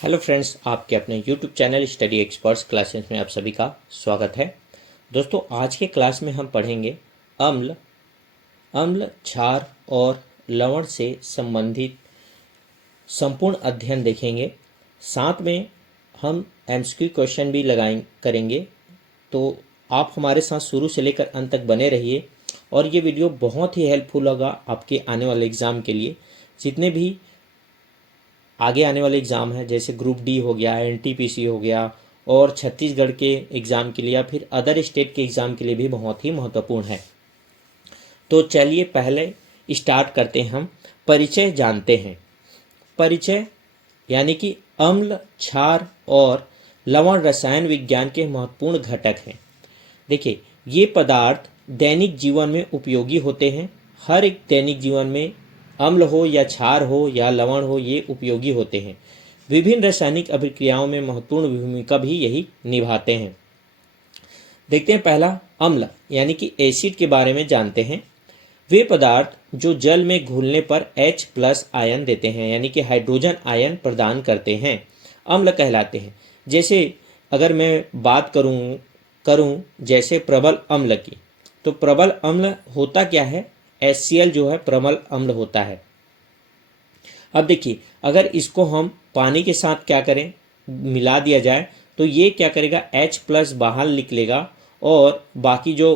Hello friends, आपके अपने YouTube channel study experts classes में आप सभी का स्वागत है। दोस्तों, आज के क्लास में हम पढ़ेंगे अम्ल, क्षार और लवण से संबंधित संपूर्ण अध्ययन देखेंगे। साथ में हम एमसीक्यू क्वेश्चन भी करेंगे। तो आप हमारे साथ शुरू से लेकर अंत तक बने रहिए और ये वीडियो बहुत ही हेल्पफुल होगा आपके आने वाले एग्ज़ाम के लिए। जितने भी आगे आने वाले एग्ज़ाम हैं, जैसे ग्रुप डी हो गया, एनटीपीसी हो गया और छत्तीसगढ़ के एग्ज़ाम के लिए या फिर अदर स्टेट के एग्ज़ाम के लिए भी बहुत ही महत्वपूर्ण है। तो चलिए पहले स्टार्ट करते हैं। हम परिचय जानते हैं। परिचय यानी कि अम्ल, क्षार और लवण रसायन विज्ञान के महत्वपूर्ण घटक हैं। देखिए, ये पदार्थ दैनिक जीवन में उपयोगी होते हैं। हर एक दैनिक जीवन में अम्ल हो या क्षार हो या लवण हो, ये उपयोगी होते हैं। विभिन्न रासायनिक अभिक्रियाओं में महत्वपूर्ण भूमिका भी यही निभाते हैं। देखते हैं पहला अम्ल यानी कि एसिड के बारे में जानते हैं। वे पदार्थ जो जल में घुलने पर H+ आयन देते हैं यानी कि हाइड्रोजन आयन प्रदान करते हैं, अम्ल कहलाते हैं। जैसे अगर मैं बात करूं जैसे प्रबल अम्ल की, तो प्रबल अम्ल होता क्या है? HCl जो है प्रबल अम्ल होता है। अब देखिए, अगर इसको हम पानी के साथ क्या करें, मिला दिया जाए, तो ये क्या करेगा, H+ बाहर निकलेगा और बाकी जो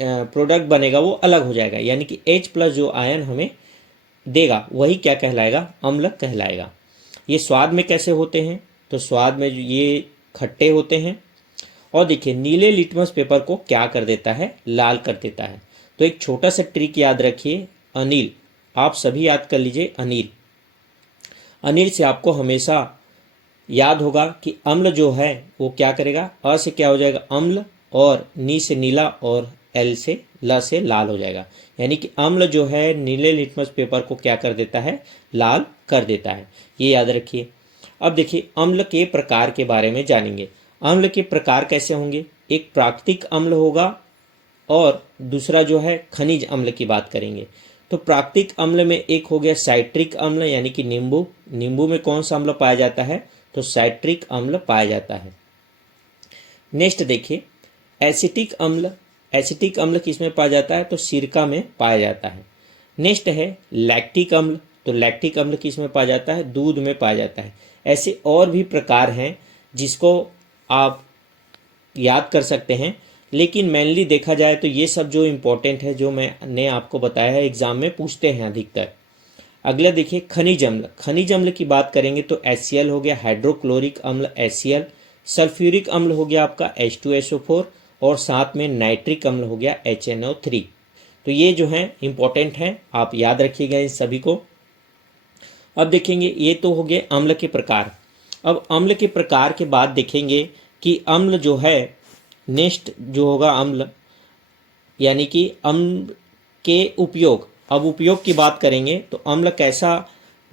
प्रोडक्ट बनेगा वो अलग हो जाएगा, यानी कि H+ जो आयन हमें देगा वही क्या कहलाएगा, अम्ल कहलाएगा। ये स्वाद में कैसे होते हैं? तो स्वाद में ये खट्टे होते हैं। और देखिए, नीले लिटमस पेपर को क्या कर देता है, लाल कर देता है। तो एक छोटा सा ट्रिक याद रखिए, अनिल, आप सभी याद कर लीजिए अनिल। अनिल से आपको हमेशा याद होगा कि अम्ल जो है वो क्या करेगा, अ से क्या हो जाएगा, अम्ल, और नी से नीला और एल से ल से लाल हो जाएगा। यानी कि अम्ल जो है नीले लिटमस पेपर को क्या कर देता है, लाल कर देता है। ये याद रखिए। अब देखिए, अम्ल के प्रकार के बारे में जानेंगे। अम्ल के प्रकार कैसे होंगे? एक प्राकृतिक अम्ल होगा और दूसरा जो है खनिज अम्ल की बात करेंगे। तो प्राकृतिक अम्ल में एक हो गया साइट्रिक अम्ल यानी कि नींबू। नींबू में कौन सा अम्ल पाया जाता है? तो साइट्रिक अम्ल पाया जाता है। नेक्स्ट देखिए, एसिटिक अम्ल। एसिटिक अम्ल किस में पाया जाता है? तो सिरका में पाया जाता है। नेक्स्ट है लैक्टिक अम्ल। तो लैक्टिक अम्ल किस में पाया जाता है? दूध में पाया जाता है। ऐसे और भी प्रकार हैं जिसको आप याद कर सकते हैं, लेकिन मेनली देखा जाए तो ये सब जो इम्पोर्टेंट है, जो मैंने आपको बताया है, एग्जाम में पूछते हैं अधिकतर। अगला देखिए, खनिज अम्ल। खनिज अम्ल की बात करेंगे तो HCl हो गया, हाइड्रोक्लोरिक अम्ल HCl, सल्फ्यूरिक अम्ल हो गया आपका H2SO4 और साथ में नाइट्रिक अम्ल हो गया HNO3। तो ये जो है इम्पोर्टेंट है, आप याद रखिएगा इन सभी को। अब देखेंगे, ये तो हो गए अम्ल के प्रकार। अब अम्ल के प्रकार के बाद देखेंगे कि अम्ल जो है, नेक्स्ट जो होगा अम्ल यानी कि अम्ल के उपयोग। अब उपयोग की बात करेंगे तो अम्ल कैसा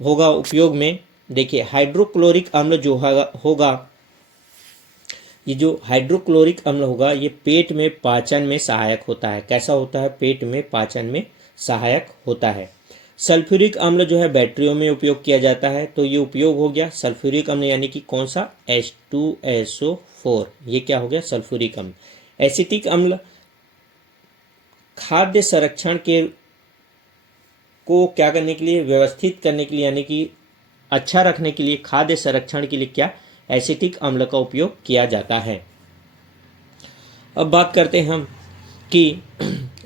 होगा उपयोग में? देखिए, हाइड्रोक्लोरिक अम्ल जो होगा, ये जो हाइड्रोक्लोरिक अम्ल होगा ये पेट में पाचन में सहायक होता है। कैसा होता है? पेट में पाचन में सहायक होता है। सल्फ्यूरिक अम्ल जो है बैटरियों में उपयोग किया जाता है। तो ये उपयोग हो गया सल्फ्यूरिक अम्ल यानी कि कौन सा, H2SO4। ये क्या हो गया, सल्फ्यूरिक अम्ल। एसिटिक अम्ल खाद्य संरक्षण के को क्या करने के लिए, व्यवस्थित करने के लिए, यानी कि अच्छा रखने के लिए, खाद्य संरक्षण के लिए क्या, एसिटिक अम्ल का उपयोग किया जाता है। अब बात करते हैं हम कि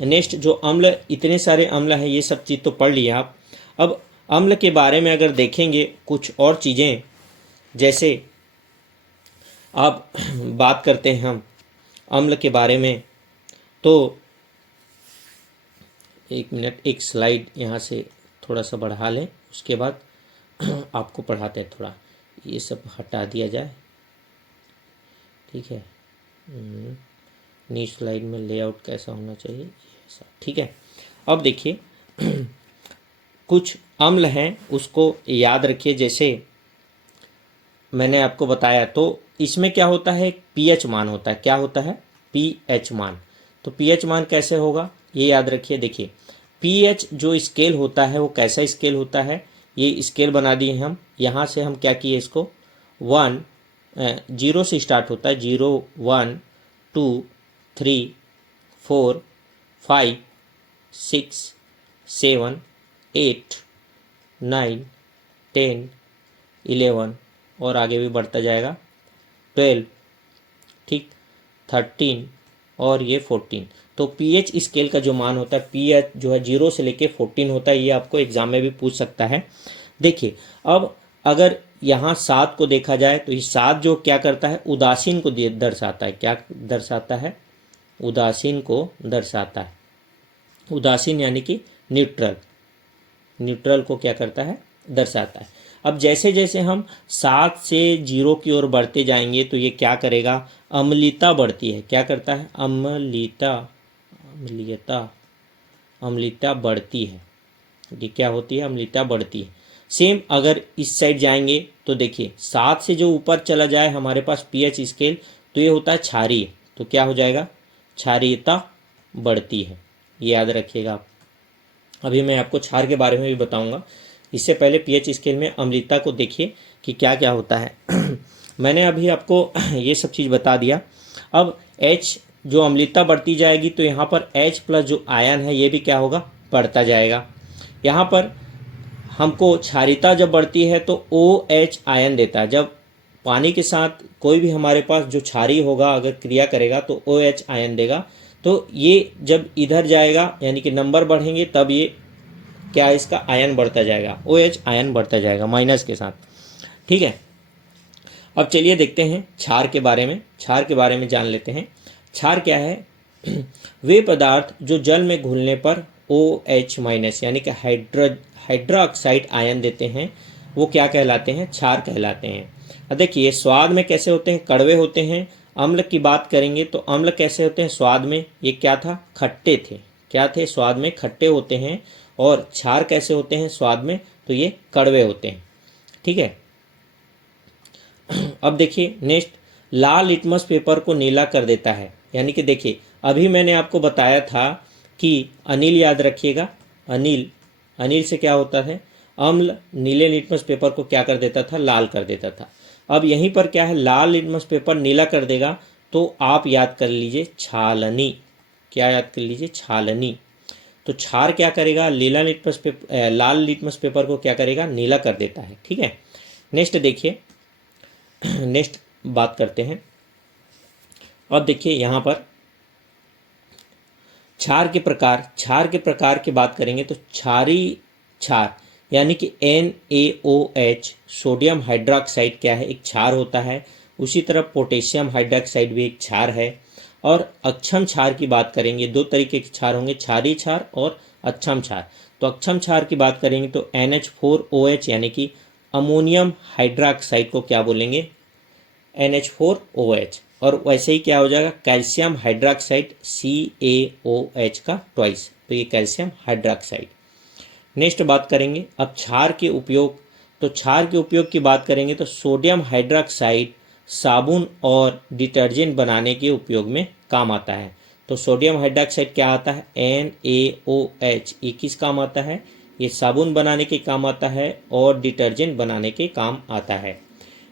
नेक्स्ट जो अम्ल, इतने सारे अम्ल हैं, ये सब चीज़ तो पढ़ लिया आप। अब अम्ल के बारे में अगर देखेंगे कुछ और चीज़ें, जैसे आप बात करते हैं हम अम्ल के बारे में, तो एक मिनट, एक स्लाइड यहाँ से थोड़ा सा बढ़ा लें, उसके बाद आपको पढ़ाते हैं। थोड़ा ये सब हटा दिया जाए, ठीक है। नी स्लाइड में लेआउट कैसा होना चाहिए, ऐसा, ठीक है। अब देखिए, कुछ अम्ल हैं उसको याद रखिए। जैसे मैंने आपको बताया, तो इसमें क्या होता है, pH मान होता है। क्या होता है? pH मान। तो pH मान कैसे होगा, ये याद रखिए। देखिए, pH जो स्केल होता है वो कैसा स्केल होता है, ये स्केल बना दिए हम। यहाँ से हम क्या किए, इसको 1 जीरो से स्टार्ट होता है, 0 1 2 3 4 5 6 7 8 9 10 11 और आगे भी बढ़ता जाएगा 12, ठीक, 13 और ये 14। तो पीएच स्केल का जो मान होता है, पीएच जो है 0 से लेके 14 होता है, ये आपको एग्जाम में भी पूछ सकता है। देखिए अब अगर यहाँ 7 को देखा जाए तो ये 7 जो क्या करता है, उदासीन को दर्शाता है। क्या दर्शाता है? उदासीन को दर्शाता है। उदासीन यानी कि न्यूट्रल, न्यूट्रल को क्या करता है, दर्शाता है। अब जैसे जैसे हम 7 से 0 की ओर बढ़ते जाएंगे तो ये क्या करेगा, अम्लीयता बढ़ती है। क्या करता है? अम्लीयता, अम्लीयता, अम्लीयता बढ़ती है। ये क्या होती है? अम्लीयता बढ़ती है। सेम अगर इस साइड जाएंगे तो देखिए 7 से जो ऊपर चला जाए हमारे पास पीएच स्केल, तो ये होता है क्षारीय। तो क्या हो जाएगा? क्षारीयता बढ़ती है। ये याद रखिएगा आप। अभी मैं आपको क्षार के बारे में भी बताऊंगा। इससे पहले पीएच स्केल में अम्लीयता को देखिए कि क्या क्या होता है। मैंने अभी आपको ये सब चीज़ बता दिया। अब H जो अम्लीयता बढ़ती जाएगी तो यहाँ पर H प्लस जो आयन है ये भी क्या होगा, बढ़ता जाएगा। यहाँ पर हमको क्षारीयता जब बढ़ती है तो OH आयन देता है। जब पानी के साथ कोई भी हमारे पास जो क्षारीय होगा अगर क्रिया करेगा तो OH आयन देगा। तो ये जब इधर जाएगा यानी कि नंबर बढ़ेंगे तब ये क्या है, इसका आयन बढ़ता जाएगा, OH आयन बढ़ता जाएगा माइनस के साथ। ठीक है, अब चलिए देखते हैं क्षार के बारे में। क्षार के बारे में जान लेते हैं। क्षार क्या है? वे पदार्थ जो जल में घुलने पर OH माइनस यानी कि हाइड्रोक्साइड आयन देते हैं वो क्या कहलाते हैं? क्षार कहलाते हैं। अब देखिए स्वाद में कैसे होते हैं, कड़वे होते हैं। अम्ल की बात करेंगे तो अम्ल कैसे होते हैं? स्वाद में ये क्या था, खट्टे थे। क्या थे? स्वाद में खट्टे होते हैं। और क्षार कैसे होते हैं स्वाद में? तो ये कड़वे होते हैं। ठीक है, अब देखिए नेक्स्ट, लाल लिटमस पेपर को नीला कर देता है। यानी कि देखिए अभी मैंने आपको बताया था कि अनिल, याद रखिएगा, अनिल, अनिल से क्या होता है, अम्ल नीले लिटमस पेपर को क्या कर देता था, लाल कर देता था। अब यहीं पर क्या है, लाल लिटमस पेपर नीला कर देगा तो आप याद कर लीजिए छालनी। क्या याद कर लीजिए? छालनी। तो क्षार क्या करेगा, लीला लिटमस पेपर, लाल लिटमस पेपर को क्या करेगा, नीला कर देता है। ठीक है, नेक्स्ट देखिए, नेक्स्ट बात करते हैं। अब देखिए यहाँ पर क्षार के प्रकार, क्षार के प्रकार की बात करेंगे तो क्षारीय क्षार यानी कि NaOH सोडियम हाइड्रोक्साइड क्या है, एक क्षार होता है। उसी तरह पोटेशियम हाइड्रोक्साइड भी एक क्षार है। और अक्षम क्षार की बात करेंगे, दो तरीके के क्षार होंगे, क्षारीय क्षार और अक्षम क्षार। तो अक्षम क्षार की बात करेंगे तो NH4OH यानी कि अमोनियम हाइड्रोक्साइड को क्या बोलेंगे, NH4OH। और वैसे ही क्या हो जाएगा, कैल्शियम हाइड्रोक्साइड CaOH का ट्वाइस, तो ये कैल्शियम हाइड्रोक्साइड। नेक्स्ट बात करेंगे अब क्षार के उपयोग। तो क्षार के उपयोग की बात करेंगे तो सोडियम हाइड्रोक्साइड साबुन और डिटर्जेंट बनाने के उपयोग में काम आता है। तो सोडियम हाइड्रोक्साइड क्या आता है, NaOH, ये किस काम आता है, ये साबुन बनाने के काम आता है और डिटर्जेंट बनाने के काम आता है।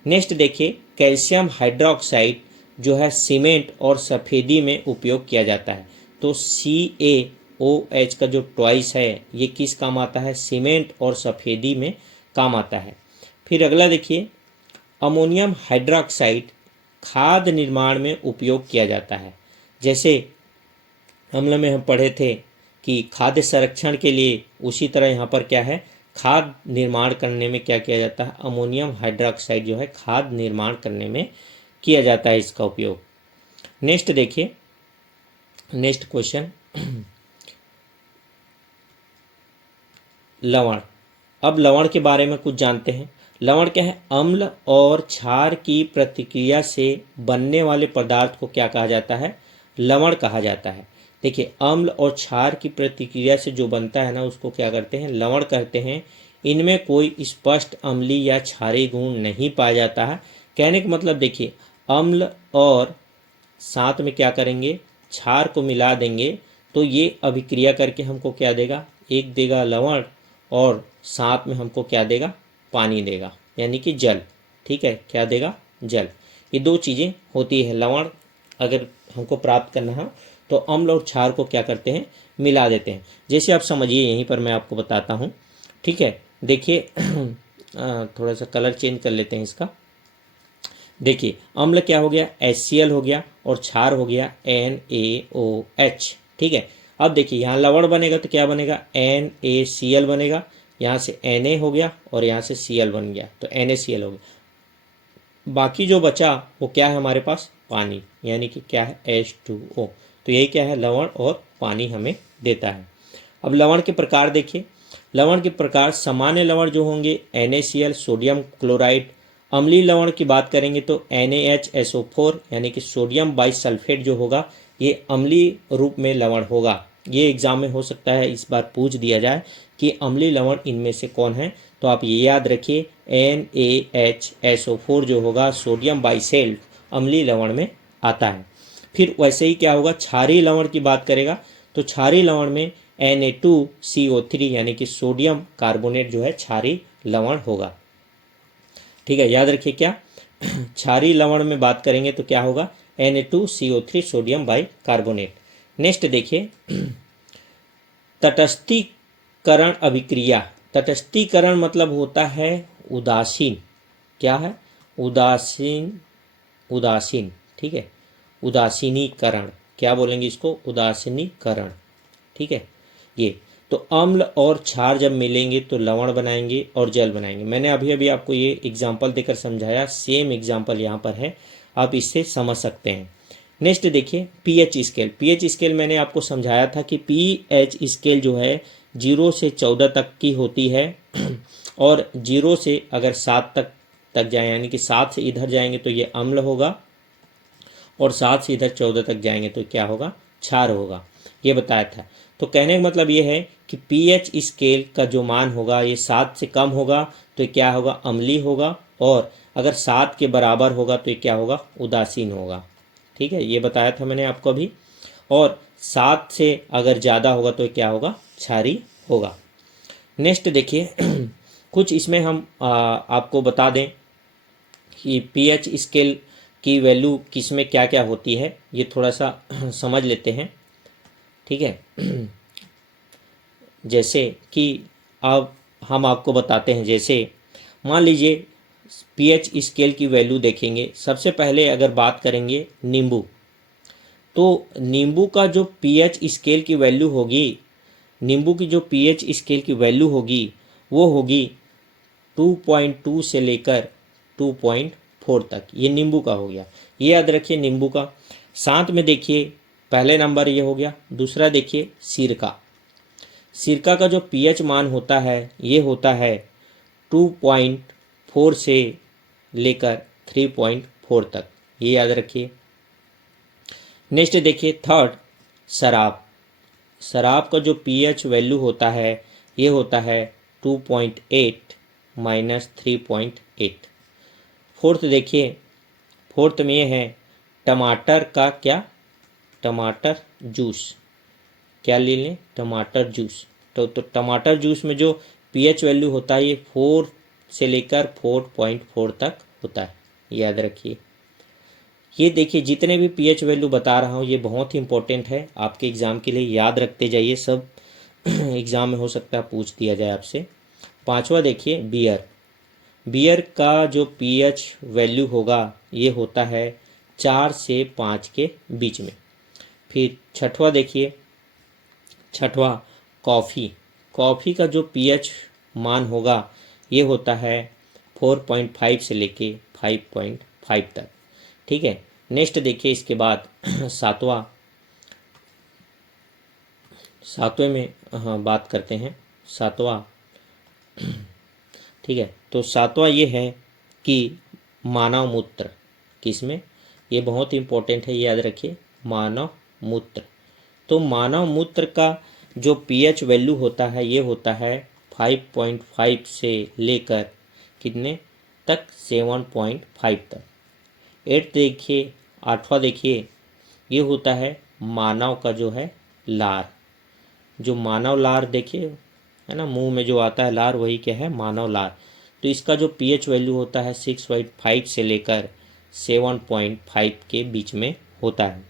नेक्स्ट देखिए, कैल्शियम हाइड्रोक्साइड जो है सीमेंट और सफ़ेदी में उपयोग किया जाता है। तो CaOH का जो ट्वाइस है ये किस काम आता है, सीमेंट और सफ़ेदी में काम आता है। फिर अगला देखिए, अमोनियम हाइड्रोक्साइड खाद्य निर्माण में उपयोग किया जाता है। जैसे अम्ल में हम पढ़े थे कि खाद्य संरक्षण के लिए, उसी तरह यहाँ पर क्या है, खाद्य निर्माण करने में क्या किया जाता है, अमोनियम हाइड्रोक्साइड जो है खाद्य निर्माण करने में किया जाता है इसका उपयोग। नेक्स्ट देखिए, नेक्स्ट क्वेश्चन, लवण। अब लवण के बारे में कुछ जानते हैं। लवण क्या है, अम्ल और क्षार की प्रतिक्रिया से बनने वाले पदार्थ को क्या कहा जाता है, लवण कहा जाता है। देखिए अम्ल और क्षार की प्रतिक्रिया से जो बनता है ना उसको क्या करते हैं, लवण कहते हैं। इनमें कोई स्पष्ट अम्लीय या क्षारीय गुण नहीं पाया जाता है। कहने का मतलब देखिए, अम्ल और साथ में क्या करेंगे, क्षार को मिला देंगे तो ये अभिक्रिया करके हमको क्या देगा, एक देगा लवण और साथ में हमको क्या देगा, पानी देगा, यानी कि जल। ठीक है, क्या देगा, जल। ये दो चीज़ें होती है। लवण अगर हमको प्राप्त करना है तो अम्ल और क्षार को क्या करते हैं, मिला देते हैं। जैसे आप समझिए, यहीं पर मैं आपको बताता हूँ। ठीक है, देखिए थोड़ा सा कलर चेंज कर लेते हैं इसका। देखिए अम्ल क्या हो गया, HCl हो गया, और क्षार हो गया NaOH। ठीक है, अब देखिए यहाँ लवण बनेगा तो क्या बनेगा, NaCl बनेगा। यहाँ से Na हो गया और यहाँ से Cl बन गया तो NaCl हो गया। बाकी जो बचा वो क्या है हमारे पास, पानी, यानी कि क्या है, H2O। तो यही क्या है, लवण और पानी हमें देता है। अब लवण के प्रकार देखिए। लवण के प्रकार, सामान्य लवण जो होंगे NaCl, सोडियम क्लोराइड। अम्लीय लवण की बात करेंगे तो NaHSO4 यानी कि सोडियम बाइसल्फेट जो होगा, ये अम्लीय रूप में लवण होगा। ये एग्जाम में हो सकता है इस बार पूछ दिया जाए कि अम्लीय लवण इनमें से कौन है, तो आप ये याद रखिए NaHSO4 जो होगा, सोडियम बाइसल्फेट, अम्लीय लवण में आता है। फिर वैसे ही क्या होगा, क्षारीय लवण की बात करेगा तो क्षारीय लवण में Na2CO3 यानी कि सोडियम कार्बोनेट जो है क्षारीय लवण होगा। ठीक है, याद रखिए क्या, क्षारीय लवण में बात करेंगे तो क्या होगा, Na2CO3 sodium by carbonate. Next देखिए, तटस्थीकरण अभिक्रिया। तटस्थीकरण मतलब होता है उदासीन। क्या है, उदासीन, उदासीन। ठीक है, उदासीनीकरण, क्या बोलेंगे इसको, उदासीनीकरण। ठीक है, ये तो अम्ल और क्षार जब मिलेंगे तो लवण बनाएंगे और जल बनाएंगे। मैंने अभी अभी आपको ये एग्जाम्पल देकर समझाया, सेम एग्जाम्पल यहाँ पर है, आप इससे समझ सकते हैं। नेक्स्ट देखिए, पीएच स्केल। पीएच स्केल मैंने आपको समझाया था कि पीएच स्केल जो है 0 से 14 तक की होती है, और 0 से अगर 7 तक जाए, यानी कि 7 से इधर जाएंगे तो ये अम्ल होगा, और 7 से इधर 14 तक जाएंगे तो क्या होगा, क्षार होगा। ये बताया था। तो कहने का मतलब ये है कि पीएच स्केल का जो मान होगा, ये 7 से कम होगा तो ये क्या होगा, अम्लीय होगा, और अगर 7 के बराबर होगा तो ये क्या होगा, उदासीन होगा। ठीक है, ये बताया था मैंने आपको अभी। और 7 से अगर ज़्यादा होगा तो ये क्या होगा, क्षारीय होगा। नेक्स्ट देखिए, कुछ इसमें हम आपको बता दें कि पीएच स्केल की वैल्यू किस में क्या क्या होती है, ये थोड़ा सा समझ लेते हैं। ठीक है, जैसे कि अब हम आपको बताते हैं, जैसे मान लीजिए पीएच स्केल की वैल्यू देखेंगे। सबसे पहले अगर बात करेंगे नींबू, तो नींबू का जो पीएच स्केल की वैल्यू होगी, नींबू की जो पीएच स्केल की वैल्यू होगी वो होगी 2.2 से लेकर 2.4 तक। ये नींबू का हो गया, ये याद रखिए नींबू का। साथ में देखिए पहले नंबर ये हो गया। दूसरा देखिए सिरका। सिरका का जो पीएच मान होता है ये होता है 2.4 से लेकर 3.4 तक, ये याद रखिए। नेक्स्ट देखिए थर्ड, शराब। शराब का जो पीएच वैल्यू होता है ये होता है 2.8 माइनस 3.8। फोर्थ देखिए, फोर्थ में ये है टमाटर का क्या, टमाटर जूस। क्या ले लें, टमाटर जूस। तो टमाटर जूस में जो पीएच वैल्यू होता है ये 4 से लेकर 4.4 तक होता है, याद रखिए। ये देखिए जितने भी पीएच वैल्यू बता रहा हूँ ये बहुत ही इंपॉर्टेंट है आपके एग्ज़ाम के लिए, याद रखते जाइए सब। एग्ज़ाम में हो सकता है पूछ दिया जाए आपसे। पांचवा देखिए बियर। बियर का जो पीएच वैल्यू होगा ये होता है 4 से 5 के बीच में। फिर छठवा देखिए, छठवा कॉफ़ी। कॉफ़ी का जो पीएच मान होगा ये होता है 4.5 से लेके 5.5 तक। ठीक है, नेक्स्ट देखिए इसके बाद सातवां, सातवें में हाँ बात करते हैं सातवां। ठीक है, तो सातवां ये है कि मानव मूत्र। किसमें, ये बहुत इंपॉर्टेंट है, याद रखिए, मानव मूत्र। तो मानव मूत्र का जो पीएच वैल्यू होता है ये होता है 5.5 से लेकर कितने तक, 7.5 तक। एट देखिए, आठवां देखिए, ये होता है मानव का जो है लार। जो मानव लार देखिए है ना, मुंह में जो आता है लार, वही क्या है, मानव लार। तो इसका जो pH वैल्यू होता है 6.5 से लेकर 7.5 के बीच में होता है।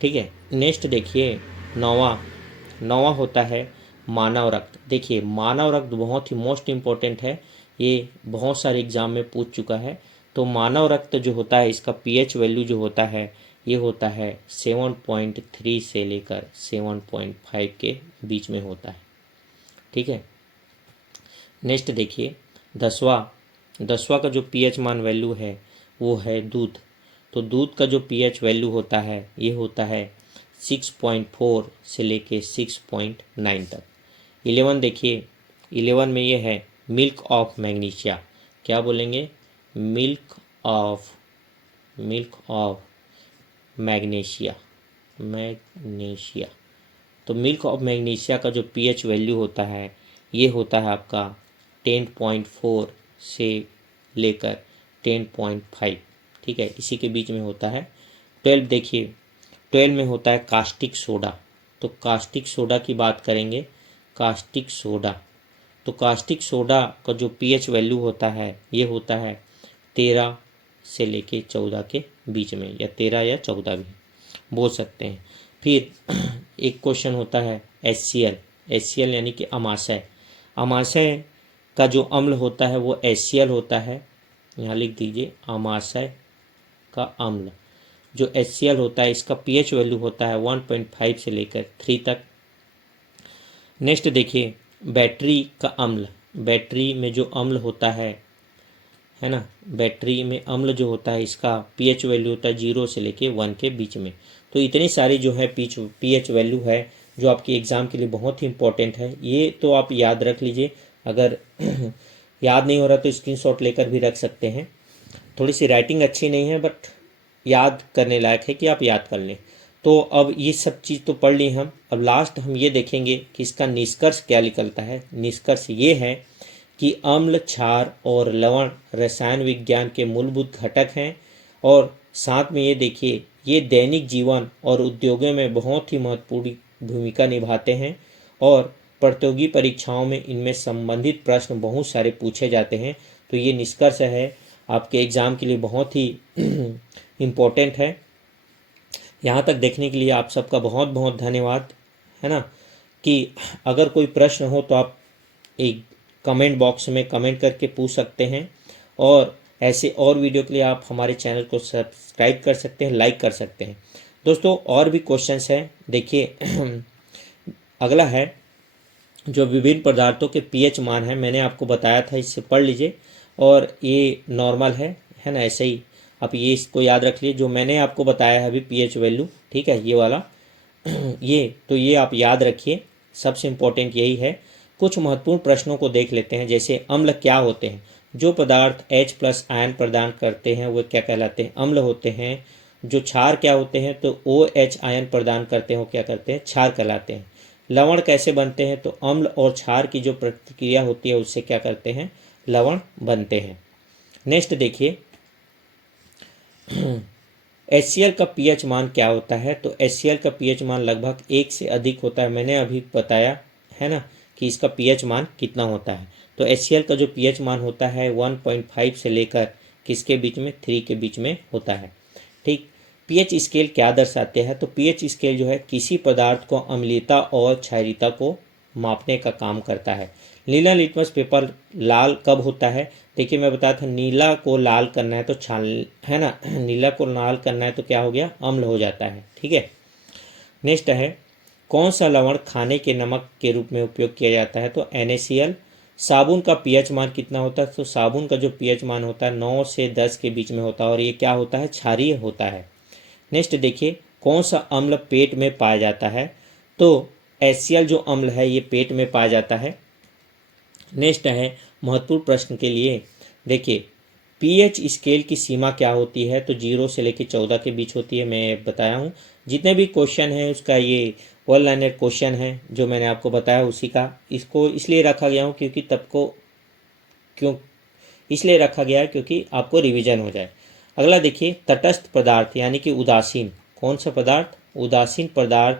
ठीक है, नेक्स्ट देखिए नौवां होता है मानव रक्त। देखिए मानव रक्त बहुत ही मोस्ट इम्पोर्टेंट है, ये बहुत सारे एग्जाम में पूछ चुका है। तो मानव रक्त जो होता है इसका pH वैल्यू जो होता है ये होता है 7.3 से लेकर 7.5 के बीच में होता है। ठीक है, नेक्स्ट देखिए 10वां का जो pH मान वैल्यू है वो है दूध। तो दूध का जो pH वैल्यू होता है ये होता है 6.4 से लेके 6.9 तक। 11 देखिए 11 में ये है मिल्क ऑफ मैग्नीशिया। क्या बोलेंगे? Milk of magnesia. तो मिल्क ऑफ मैग्नीशिया का जो pH वैल्यू होता है ये होता है आपका 10.4 से लेकर 10.5। ठीक है, इसी के बीच में होता है। 12 देखिए 12 में होता है कास्टिक सोडा। तो कास्टिक सोडा की बात करेंगे, कास्टिक सोडा तो कास्टिक सोडा का जो pH वैल्यू होता है ये होता है 13 से लेके 14 के बीच में, या 13 या 14 भी बोल सकते हैं। फिर एक क्वेश्चन होता है HCl यानी कि अमाशय का जो अम्ल होता है वो HCl होता है। यहाँ लिख दीजिए अमाशय का अम्ल जो HCl होता है इसका pH वैल्यू होता है 1.5 से लेकर 3 तक। नेक्स्ट देखिए बैटरी का अम्ल। बैटरी में जो अम्ल होता है ना, बैटरी में अम्ल जो होता है इसका pH वैल्यू होता है 0 से लेके 1 के बीच में। तो इतनी सारी जो है pH वैल्यू है जो आपके एग्ज़ाम के लिए बहुत ही इंपॉर्टेंट है। ये तो आप याद रख लीजिए, अगर याद नहीं हो रहा तो स्क्रीनशॉट लेकर भी रख सकते हैं। थोड़ी सी राइटिंग अच्छी नहीं है बट याद करने लायक है कि आप याद कर लें। तो अब ये सब चीज़ तो पढ़ ली हम। अब लास्ट हम ये देखेंगे कि इसका निष्कर्ष क्या निकलता है। निष्कर्ष ये है कि अम्ल, क्षार और लवण रसायन विज्ञान के मूलभूत घटक हैं और साथ में ये देखिए ये दैनिक जीवन और उद्योगों में बहुत ही महत्वपूर्ण भूमिका निभाते हैं और प्रतियोगी परीक्षाओं में इनमें संबंधित प्रश्न बहुत सारे पूछे जाते हैं। तो ये निष्कर्ष है आपके एग्ज़ाम के लिए बहुत ही इम्पोर्टेंट है। यहाँ तक देखने के लिए आप सबका बहुत बहुत धन्यवाद, है ना। कि अगर कोई प्रश्न हो तो आप एक कमेंट बॉक्स में कमेंट करके पूछ सकते हैं और ऐसे और वीडियो के लिए आप हमारे चैनल को सब्सक्राइब कर सकते हैं, लाइक कर सकते हैं। दोस्तों और भी क्वेश्चंस हैं, देखिए अगला है जो विभिन्न पदार्थों के pH मान है। मैंने आपको बताया था, इससे पढ़ लीजिए और ये नॉर्मल है ना, ऐसे ही आप ये इसको याद रख लीजिए जो मैंने आपको बताया है अभी pH वैल्यू। ठीक है, ये वाला ये आप याद रखिए, सबसे इम्पोर्टेंट यही है। कुछ महत्वपूर्ण प्रश्नों को देख लेते हैं, जैसे अम्ल क्या होते हैं। जो पदार्थ H+ आयन प्रदान करते हैं वो क्या कहलाते हैं? अम्ल होते हैं। जो क्षार क्या होते हैं? तो OH आयन प्रदान करते हैं वो क्या करते हैं? क्षार कहलाते हैं। लवण कैसे बनते हैं? तो अम्ल और क्षार की जो प्रतिक्रिया होती है उससे क्या करते हैं? लवण बनते हैं। नेक्स्ट देखिए HCl का pH मान क्या होता है? तो HCl का pH मान लगभग 1 से अधिक होता है। मैंने अभी बताया है ना कि इसका pH मान कितना होता है। तो HCl का जो pH मान होता है 1.5 से लेकर किसके बीच में? 3 के बीच में होता है। ठीक, pH स्केल क्या दर्शाते हैं? तो pH स्केल जो है किसी पदार्थ को अम्लीयता और क्षारीयता को मापने का काम करता है। नीला लिटमस पेपर लाल कब होता है? देखिए मैं बताया था नीला को लाल करना है तो छान, है ना, नीला को लाल करना है तो क्या हो गया? अम्ल हो जाता है। ठीक है, नेक्स्ट है कौन सा लवण खाने के नमक के रूप में उपयोग किया जाता है? तो NaCl। साबुन का pH मान कितना होता है? तो साबुन का जो pH मान होता है 9 से 10 के बीच में होता है और ये क्या होता है? क्षारीय होता है। नेक्स्ट देखिए कौन सा अम्ल पेट में पाया जाता है? तो HCl जो अम्ल है ये पेट में पाया जाता है। नेक्स्ट है महत्वपूर्ण प्रश्न के लिए, देखिए pH स्केल की सीमा क्या होती है? तो 0 से लेकर 14 के बीच होती है। मैं बताया हूँ जितने भी क्वेश्चन हैं उसका ये वन लाइनर क्वेश्चन है जो मैंने आपको बताया उसी का। इसको इसलिए रखा गया हूँ क्योंकि इसलिए रखा गया है क्योंकि आपको रिवीजन हो जाए। अगला देखिए तटस्थ पदार्थ यानी कि उदासीन। कौन सा पदार्थ? उदासीन पदार्थ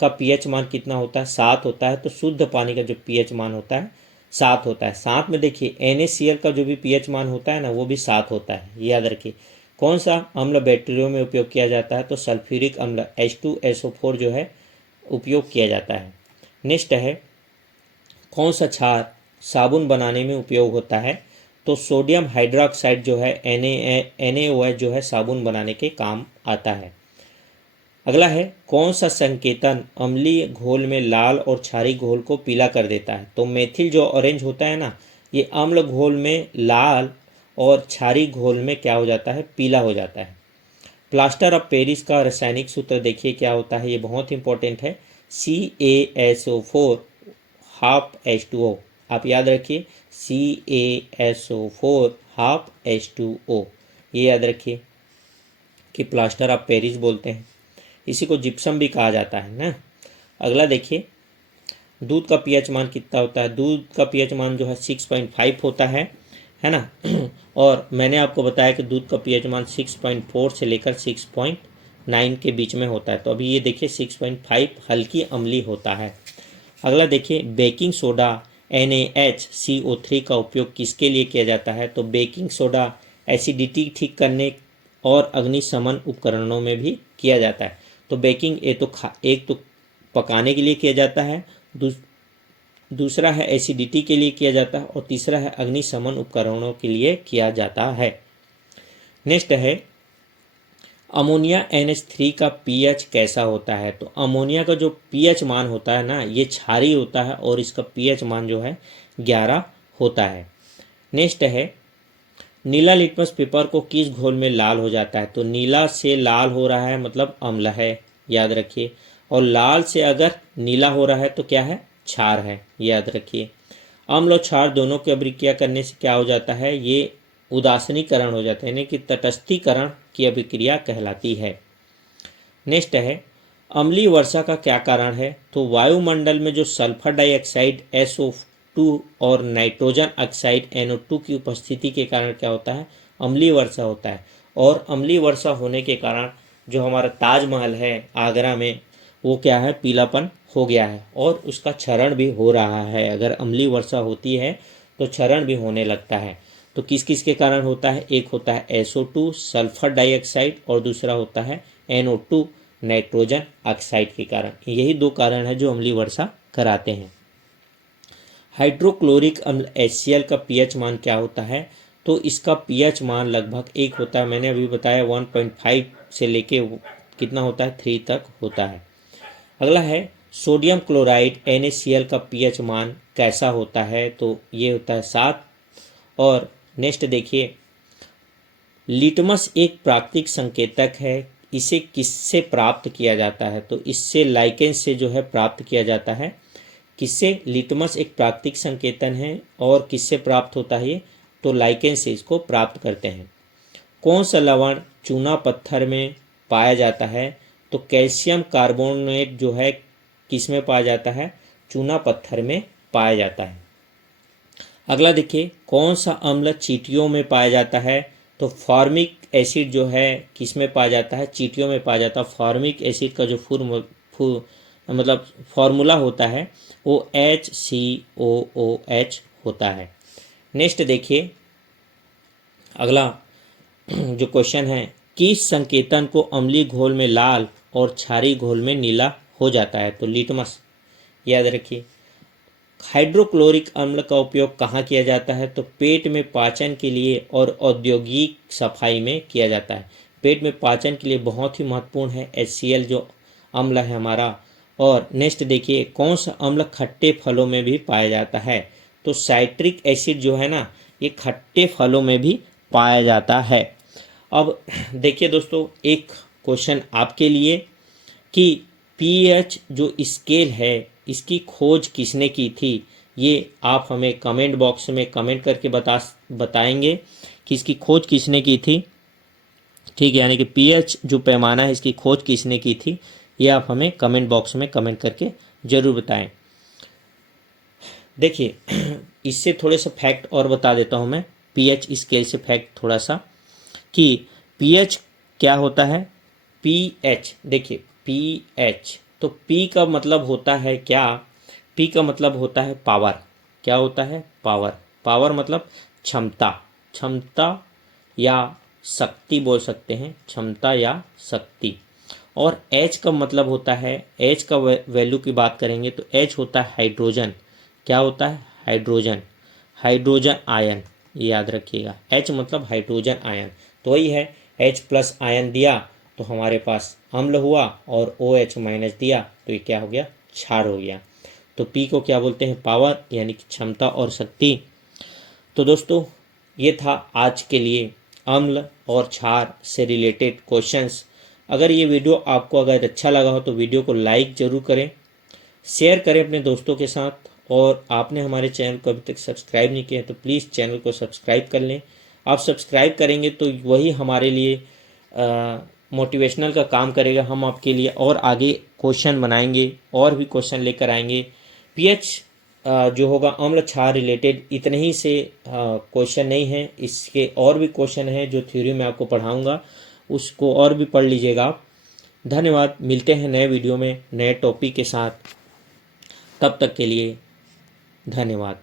का pH मान कितना होता है? 7 होता है। तो शुद्ध पानी का जो pH मान होता है 7 होता है। साथ में देखिए NaCl का जो भी pH मान होता है ना वो भी 7 होता है, ये याद रखिए। कौन सा अम्ल बैक्टीरिया में उपयोग किया जाता है? तो सल्फ्यूरिक अम्ल H2SO4 जो है उपयोग किया जाता है। नेक्स्ट है कौन सा क्षार साबुन बनाने में उपयोग होता है? तो सोडियम हाइड्रोक्साइड जो है NaOH जो है साबुन बनाने के काम आता है। अगला है कौन सा संकेतन अम्लीय घोल में लाल और क्षारीय घोल को पीला कर देता है? तो मेथिल जो ऑरेंज होता है ना, ये अम्ल घोल में लाल और क्षारीय घोल में क्या हो जाता है? पीला हो जाता है। प्लास्टर ऑफ पेरिस का रासायनिक सूत्र देखिए क्या होता है, ये बहुत इंपॉर्टेंट है। CaSO4 half H2O। आप याद रखिए CaSO4 हाफ H2O, ये याद रखिए कि प्लास्टर ऑफ पेरिस बोलते हैं। इसी को जिप्सम भी कहा जाता है ना। अगला देखिए दूध का पीएच मान कितना होता है? दूध का पीएच मान जो है 6.5 होता है ना। और मैंने आपको बताया कि दूध का पीएच मान 6.4 से लेकर 6.9 के बीच में होता है। तो अभी ये देखिए 6.5 हल्की अम्ली होता है। अगला देखिए बेकिंग सोडा NaHCO3 का उपयोग किसके लिए किया जाता है? तो बेकिंग सोडा एसिडिटी ठीक करने और अग्निशमन उपकरणों में भी किया जाता है। तो बेकिंग एक तो पकाने के लिए किया जाता है, दूसरा है एसिडिटी के लिए किया जाता है और तीसरा है अग्निशमन उपकरणों के लिए किया जाता है। नेक्स्ट है अमोनिया NH3 का पीएच कैसा होता है? तो अमोनिया का जो पीएच मान होता है ना, ये क्षारीय होता है और इसका पीएच मान जो है 11 होता है। नेक्स्ट है नीला लिटमस पेपर को किस घोल में लाल हो जाता है? तो नीला से लाल हो रहा है मतलब अम्ल है, याद रखिए। और लाल से अगर नीला हो रहा है तो क्या है? क्षार है, याद रखिए। अम्ल और क्षार दोनों की अभिक्रिया करने से क्या हो जाता है? ये उदासीनीकरण हो जाता है, यानी कि तटस्थीकरण की अभिक्रिया कहलाती है। नेक्स्ट है अम्लीय वर्षा का क्या कारण है? तो वायुमंडल में जो सल्फर डाइऑक्साइड SO2 और नाइट्रोजन ऑक्साइड NO2 की उपस्थिति के कारण क्या होता है? अम्लीय वर्षा होता है। और अम्लीय वर्षा होने के कारण जो हमारा ताजमहल है आगरा में, वो क्या है? पीलापन हो गया है और उसका क्षरण भी हो रहा है। अगर अम्लीय वर्षा होती है तो क्षरण भी होने लगता है। तो किस किस के कारण होता है? एक होता है SO2 सल्फर डाइऑक्साइड और दूसरा होता है NO2 नाइट्रोजन ऑक्साइड के कारण। यही दो कारण है जो अम्लीय वर्षा कराते हैं। हाइड्रोक्लोरिक अम्ल HCl का पीएच मान क्या होता है? तो इसका पीएच मान लगभग 1 होता है। मैंने अभी बताया 1.5 से लेके कितना होता है? 3 तक होता है। अगला है सोडियम क्लोराइड NaCl का पीएच मान कैसा होता है? तो ये होता है 7। और नेक्स्ट देखिए लिटमस एक प्राकृतिक संकेतक है, इसे किससे प्राप्त किया जाता है? तो इससे लाइकेन से जो है प्राप्त किया जाता है। किससे? लिटमस एक प्राकृतिक संकेतन है और किससे प्राप्त होता है ये? तो लाइकेन से इसको प्राप्त करते हैं। कौन सा लवण चूना पत्थर में पाया जाता है? तो कैल्शियम कार्बोनेट जो है किस में पाया जाता है? चूना पत्थर में पाया जाता है। अगला देखिए कौन सा अम्ल चींटियों में पाया जाता है? तो फॉर्मिक एसिड जो है किस में पाया जाता है? चींटियों में पाया जाता है। फॉर्मिक एसिड का जो फॉर्मूला होता है वो HCOOH होता है। नेक्स्ट देखिए अगला जो क्वेश्चन है किस संकेतन को अम्लीय घोल में लाल और क्षारीय घोल में नीला हो जाता है? तो लिटमस, याद रखिए। हाइड्रोक्लोरिक अम्ल का उपयोग कहाँ किया जाता है? तो पेट में पाचन के लिए और औद्योगिक सफाई में किया जाता है। पेट में पाचन के लिए बहुत ही महत्वपूर्ण है HCl जो अम्ल है हमारा। और नेक्स्ट देखिए कौन सा अम्ल खट्टे फलों में भी पाया जाता है? तो साइट्रिक एसिड जो है ना, ये खट्टे फलों में भी पाया जाता है। अब देखिए दोस्तों एक क्वेश्चन आपके लिए कि पीएच जो स्केल है इसकी खोज किसने की थी? ये आप हमें कमेंट बॉक्स में कमेंट करके बताएंगे कि इसकी खोज किसने की थी। ठीक है, यानी कि पीएच जो पैमाना है इसकी खोज किसने की थी, ये आप हमें कमेंट बॉक्स में कमेंट करके ज़रूर बताएं। देखिए इससे थोड़े से फैक्ट और बता देता हूँ मैं पीएच स्केल से फैक्ट थोड़ा सा कि पीएच क्या होता है। पीएच देखिए पीएच तो पी का मतलब होता है क्या? पी का मतलब होता है पावर। क्या होता है? पावर। पावर मतलब क्षमता, क्षमता या शक्ति बोल सकते हैं, क्षमता या शक्ति। और H का मतलब होता है, H का वैल्यू की बात करेंगे तो H होता है हाइड्रोजन। क्या होता है? हाइड्रोजन, हाइड्रोजन आयन, याद रखिएगा। H मतलब हाइड्रोजन आयन। तो वही है, H प्लस आयन दिया तो हमारे पास अम्ल हुआ, और OH माइनस दिया तो ये क्या हो गया? क्षार हो गया। तो P को क्या बोलते हैं? पावर, यानी कि क्षमता और शक्ति। तो दोस्तों ये था आज के लिए अम्ल और क्षार से रिलेटेड क्वेश्चंस। अगर ये वीडियो आपको अगर अच्छा लगा हो तो वीडियो को लाइक ज़रूर करें, शेयर करें अपने दोस्तों के साथ, और आपने हमारे चैनल को अभी तक सब्सक्राइब नहीं किया है तो प्लीज़ चैनल को सब्सक्राइब कर लें। आप सब्सक्राइब करेंगे तो वही हमारे लिए मोटिवेशनल का काम करेगा। हम आपके लिए और आगे क्वेश्चन बनाएंगे और भी क्वेश्चन लेकर आएंगे। पीएच जो होगा अम्ल क्षार रिलेटेड इतने ही से क्वेश्चन नहीं हैं, इसके और भी क्वेश्चन हैं जो थ्योरी में आपको पढ़ाऊंगा, उसको और भी पढ़ लीजिएगा आप। धन्यवाद। मिलते हैं नए वीडियो में नए टॉपिक के साथ। तब तक के लिए धन्यवाद।